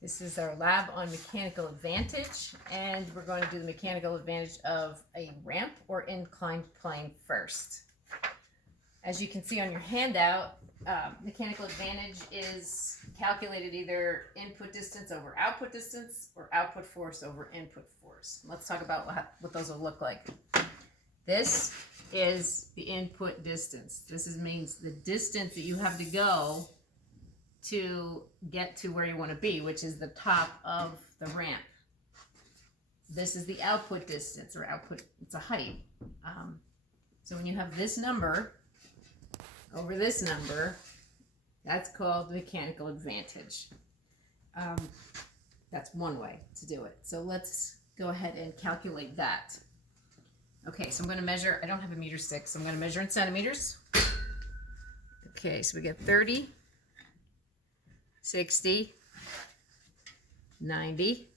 This is our lab on mechanical advantage, and we're going to do the mechanical advantage of a ramp or inclined plane first. As you can see on your handout, mechanical advantage is calculated either input distance over output distance or output force over input force. Let's talk about what those will look like. This is the input distance. This means the distance that you have to go to get to where you want to be, which is the top of the ramp. This is the output distance, or output, it's a height. So when you have this number over this number, that's called mechanical advantage. That's one way to do it. So let's go ahead and calculate that. Okay, so I'm going to measure, I don't have a meter stick, so I'm going to measure in centimeters. Okay, so we get 30, 60, 90.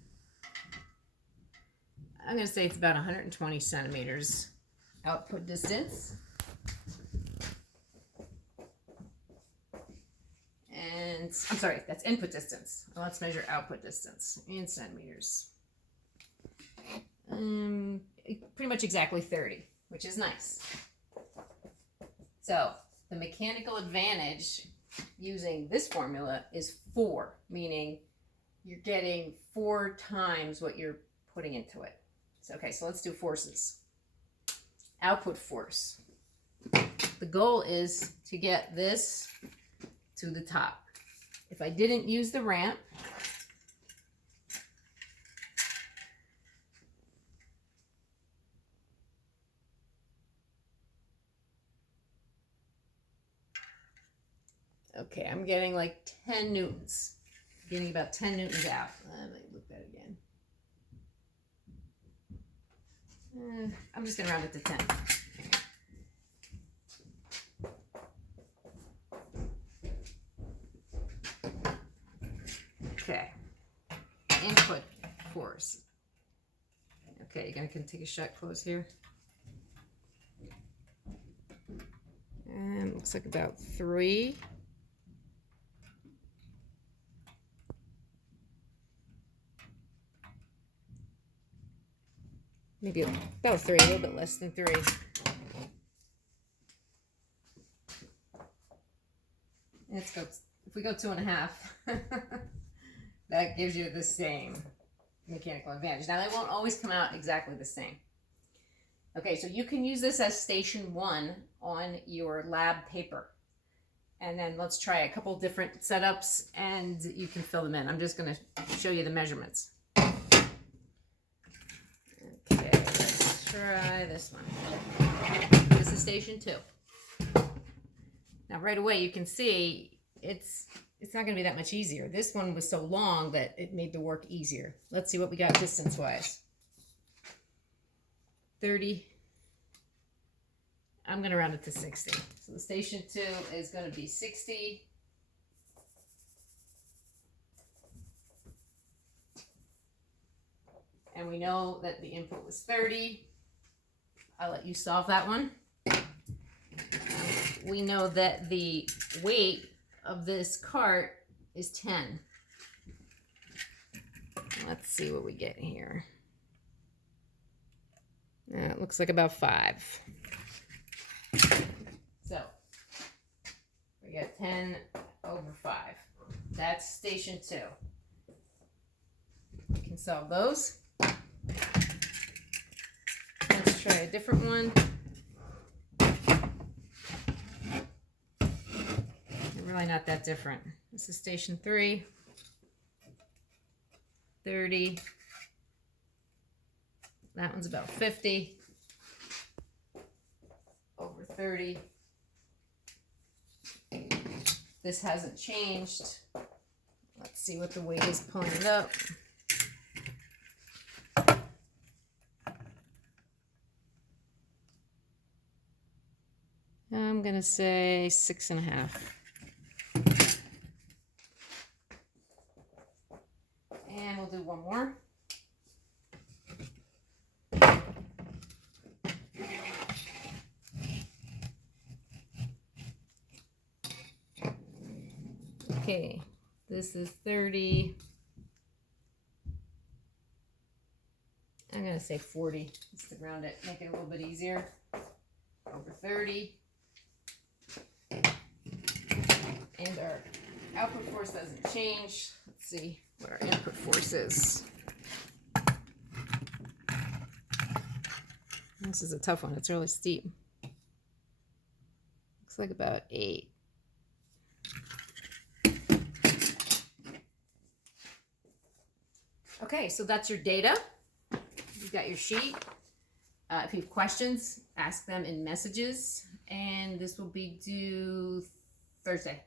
I'm going to say it's about 120 centimeters output distance. And I'm sorry, that's input distance. Well, let's measure output distance in centimeters. Pretty much exactly 30, which is nice. So the mechanical advantage using this formula is 4, meaning you're getting 4 times what you're putting into it. So, okay, so let's do forces. Output force. The goal is to get this to the top. If I didn't use the ramp, okay, I'm getting like 10 newtons. Getting about 10 newtons out. Let me look at that again. I'm just going to round it to 10. Okay. Input force. Okay, you're going to take a shot close here. And looks like about 3. Maybe about 3, a little bit less than 3. Let's go, if we go 2.5, that gives you the same mechanical advantage. Now, they won't always come out exactly the same. Okay, so you can use this as station 1 on your lab paper. And then let's try a couple different setups and you can fill them in. I'm just going to show you the measurements. Okay, let's try this one. This is station 2. Now right away you can see it's not going to be that much easier. This one was so long that it made the work easier. Let's see what we got distance wise. 30. I'm going to round it to 60. So the station 2 is going to be 60. And we know that the input was 30. I'll let you solve that one. We know that the weight of this cart is 10. Let's see what we get here. It looks like about 5. So we got 10 over 5. That's station 2. We can solve those. Let's try a different one. They're really not that different. This is station 3. 30. That one's about 50. Over 30. This hasn't changed. Let's see what the weight is pulling it up. I'm going to say 6.5. And we'll do one more. Okay, this is 30. I'm going to say 40 just to round it, make it a little bit easier. Over 30. And our output force doesn't change. Let's see what our input force is. This is a tough one. It's really steep. Looks like about 8. Okay, so that's your data. You've got your sheet. If you have questions, ask them in messages. And this will be due Thursday.